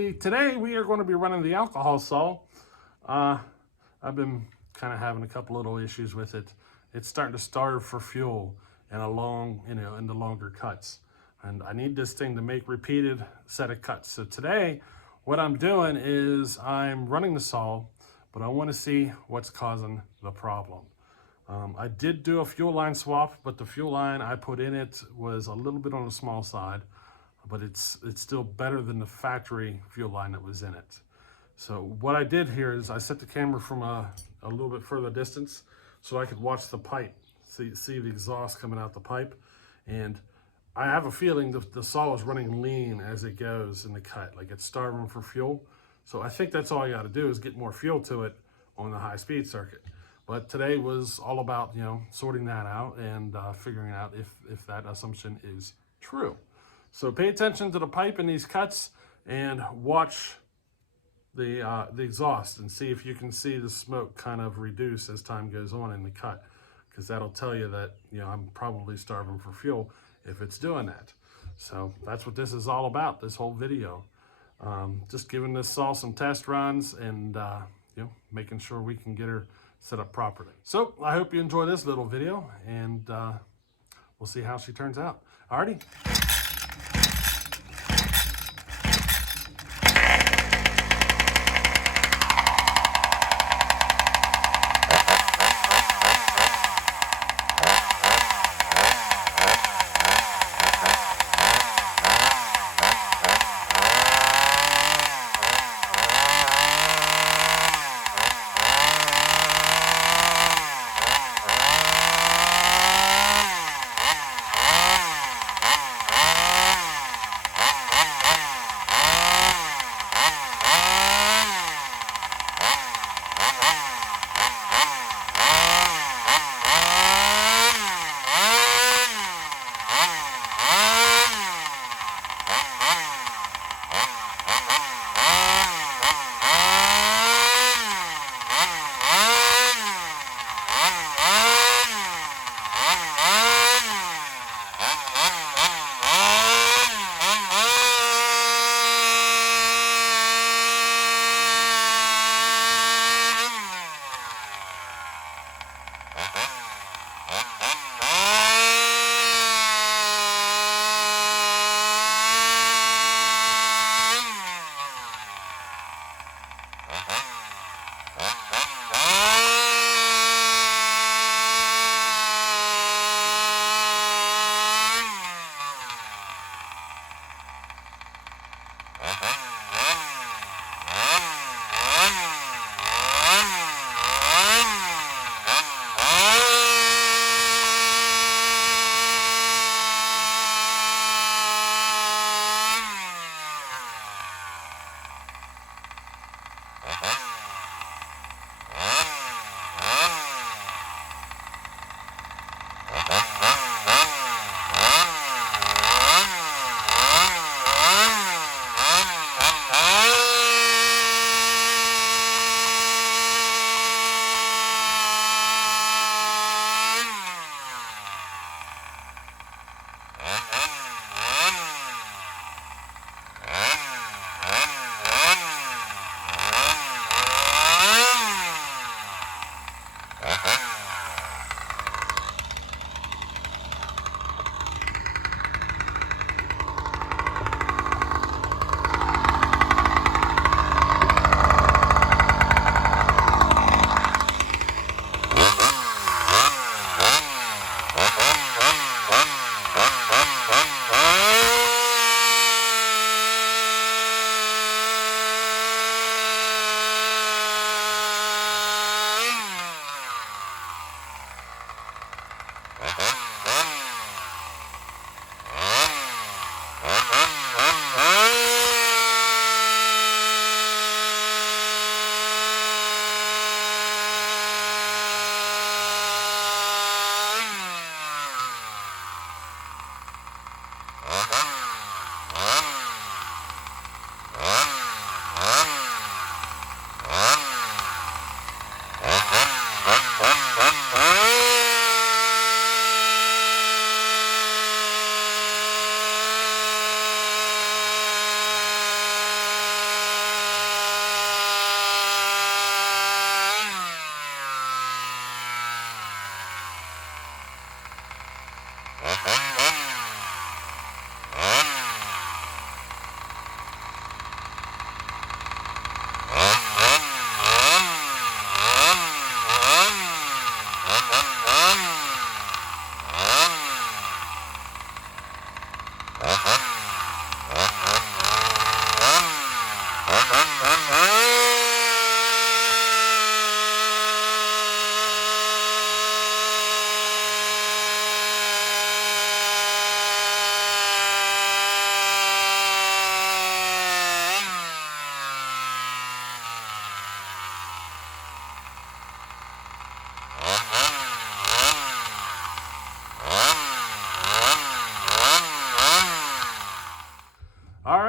Hey, today we are going to be running the alcohol saw. I've been kind of having a couple little issues with it. It's starting to starve for fuel and in the longer cuts. And I need this thing to make repeated set of cuts. So today, what I'm doing is I'm running the saw, but I want to see what's causing the problem. I did do a fuel line swap, but the fuel line I put in it was a little bit on the small side, but it's still better than the factory fuel line that was in it. So what I did here is I set the camera from a little bit further distance so I could watch the pipe, see the exhaust coming out the pipe. And I have a feeling the saw is running lean as it goes in the cut, like it's starving for fuel. So I think that's all I got to do is get more fuel to it on the high speed circuit. But today was all about, sorting that out and figuring out if that assumption is true. So pay attention to the pipe in these cuts and watch the exhaust and see if you can see the smoke kind of reduce as time goes on in the cut, because that'll tell you that, I'm probably starving for fuel if it's doing that. So that's what this is all about, this whole video. Just giving this saw some test runs and, making sure we can get her set up properly. So I hope you enjoy this little video, and we'll see how she turns out. Alrighty.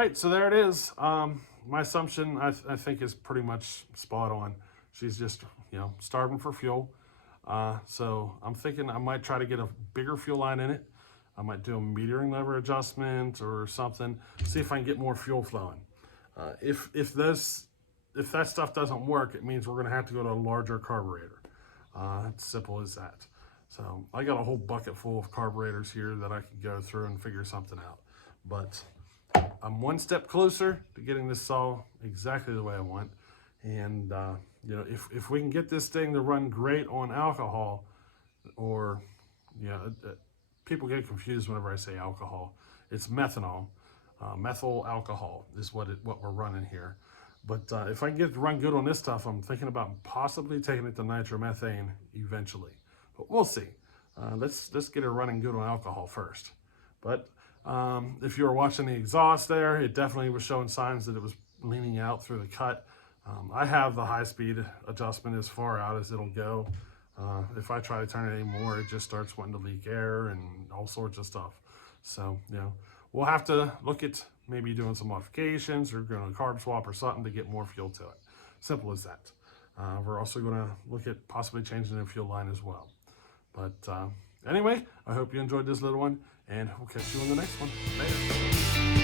right, so there it is. My assumption, I think, is pretty much spot on. She's just, starving for fuel. So I'm thinking I might try to get a bigger fuel line in it. I might do a metering lever adjustment or something. See if I can get more fuel flowing. If that stuff doesn't work, it means we're going to have to go to a larger carburetor. It's simple as that. So I got a whole bucket full of carburetors here that I can go through and figure something out. But I'm one step closer to getting this saw exactly the way I want. And if we can get this thing to run great on alcohol, or people get confused whenever I say alcohol. It's methanol. Methyl alcohol is what we're running here. But if I can get it to run good on this stuff, I'm thinking about possibly taking it to nitromethane eventually. But we'll see. Let's get it running good on alcohol first. But if you were watching the exhaust there, it definitely was showing signs that it was leaning out through the cut. I have the high-speed adjustment as far out as it'll go. If I try to turn it anymore, it just starts wanting to leak air and all sorts of stuff. So, we'll have to look at maybe doing some modifications or doing a carb swap or something to get more fuel to it. Simple as that. We're also going to look at possibly changing the fuel line as well. But anyway, I hope you enjoyed this little one, and we'll catch you in the next one. Later.